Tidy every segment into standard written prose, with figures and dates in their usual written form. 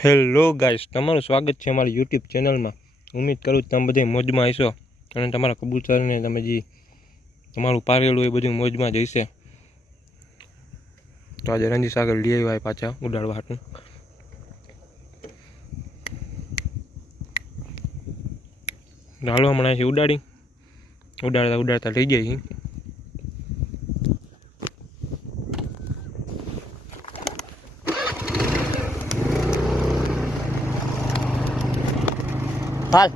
Hello guys, તમારું સ્વાગત છે અમારી યુટ્યુબ ચેનલમાં। ઉમ્મીદ કરું તમે બધે મોજમાં હશો અને તમારા કબૂતરને તમે જે તમારું પારેલું એ બધું મોજમાં જ હશે। તો આજે રંજી સાગર લઈ આવ્યા પાછા ઉડાડવા હાટું। હાલો હમણાં અહીંથી ઉડાડતા ઉડાડતા લઈ જાય। હાલ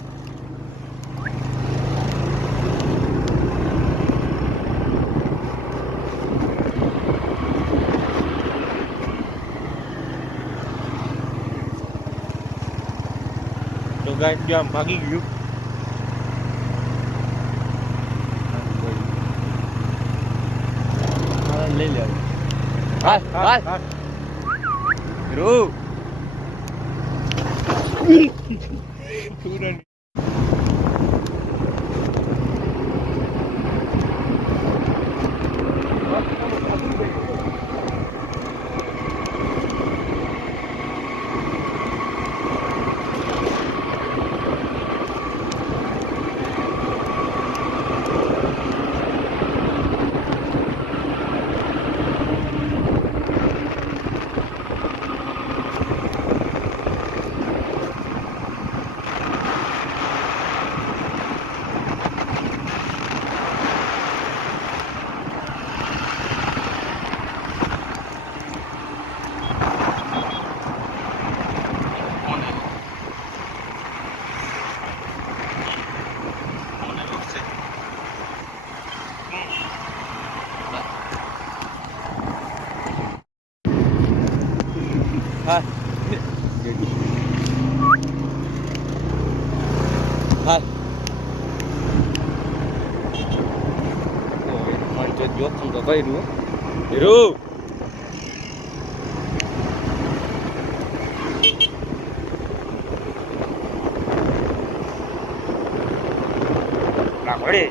તો ગાઈસ જો આમ ભાગી ગયું। લઈ લે હાલ હાલ રૂ હાલ હાલ manjo joki તો કર્યું હીરો ના ઘડે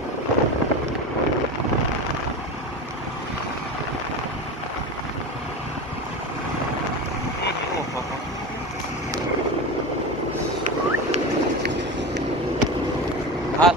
હાલ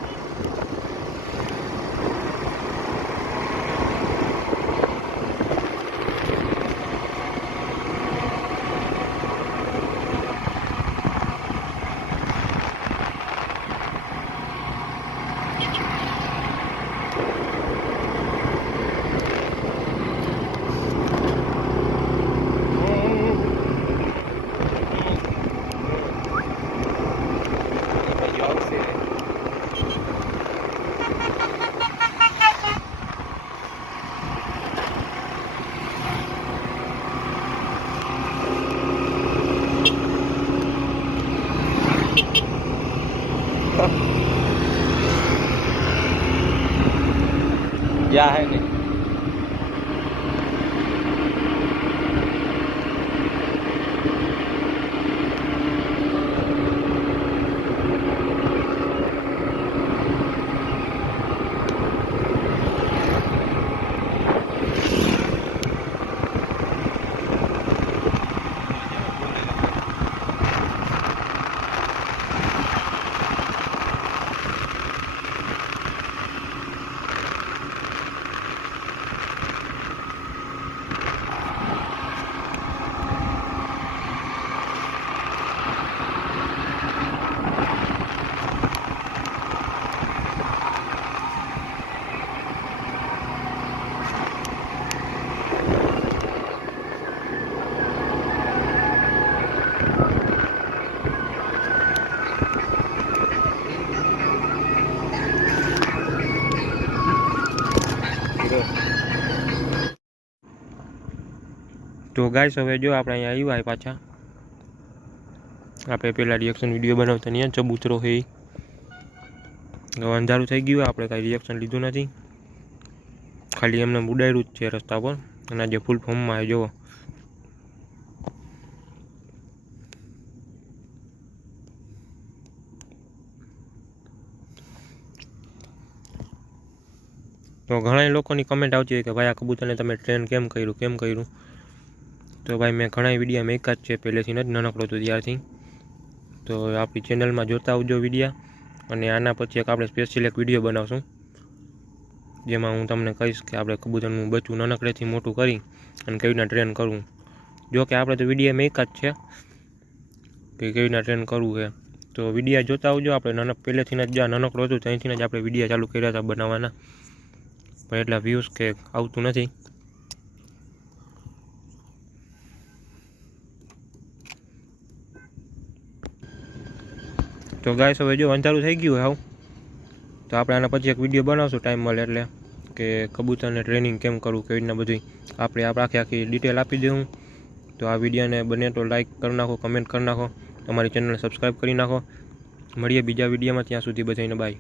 क्या है नहीं तो गाइस હવે જો આપણે અહીંયા આવ્યા પાછા આપણે પેલા રિએક્શન વિડિયો બનાવતા નહીં ચબૂતરો હે અંધારું થઈ ગયું આપણે કાંઈ રિએક્શન લીધું નથી ખાલી એમને ઉડાડ્યું જ છે રસ્તા પર અને આજે ફૂલ ફોર્મમાં આવી જુઓ તો ઘણા લોકોની કમેન્ટ આવતી હોય કે ભાઈ આ કબૂતરને તમે ટ્રેન કેમ કર્યું તો ભાઈ મેં ઘણા વિડીયા મેકા જ છે પહેલેથી જ નાનકડો હતો ત્યારથી, તો આપણી ચેનલમાં જોતા આવજો વિડીયા. અને આના પછી એક આપણે સ્પેશિયલ એક વિડીયો બનાવશું જેમાં હું તમને કહીશ કે આપણે કબૂતરનું બચ્ચું નાનકડેથી મોટું કરી અને કેવી રીતના ટ્રેન કરવું. જો કે આપણે તો વિડીયા મેકા જ છે કે કેવી રીતના ટ્રેન કરવું છે, તો વિડીયા જોતા આવજો. આપણે પહેલેથી જ જ્યાં નાનકડો હતું ત્યાંથી જ આપણે વિડીયા ચાલુ કર્યા હતા બનાવવાના, પણ એટલા વ્યૂઝ કે આવતું નથી. તો ગાઈસ હવે જો અંધારું થઈ ગયું હાવ, તો આપણે આના પછી એક વિડીયો બનાવશું ટાઈમ મળે એટલે, કે કબૂતરને ટ્રેનિંગ કેમ કરવું, કેવી રીતના બધી આપણે આખી ડિટેલ આપી દઉં. તો આ વિડીયોને બને તો લાઈક કરી નાખો, કમેન્ટ કરી નાખો, તમારી ચેનલને સબસ્ક્રાઈબ કરી નાખો. મળીએ બીજા વિડીયોમાં, ત્યાં સુધી બધાને બાય.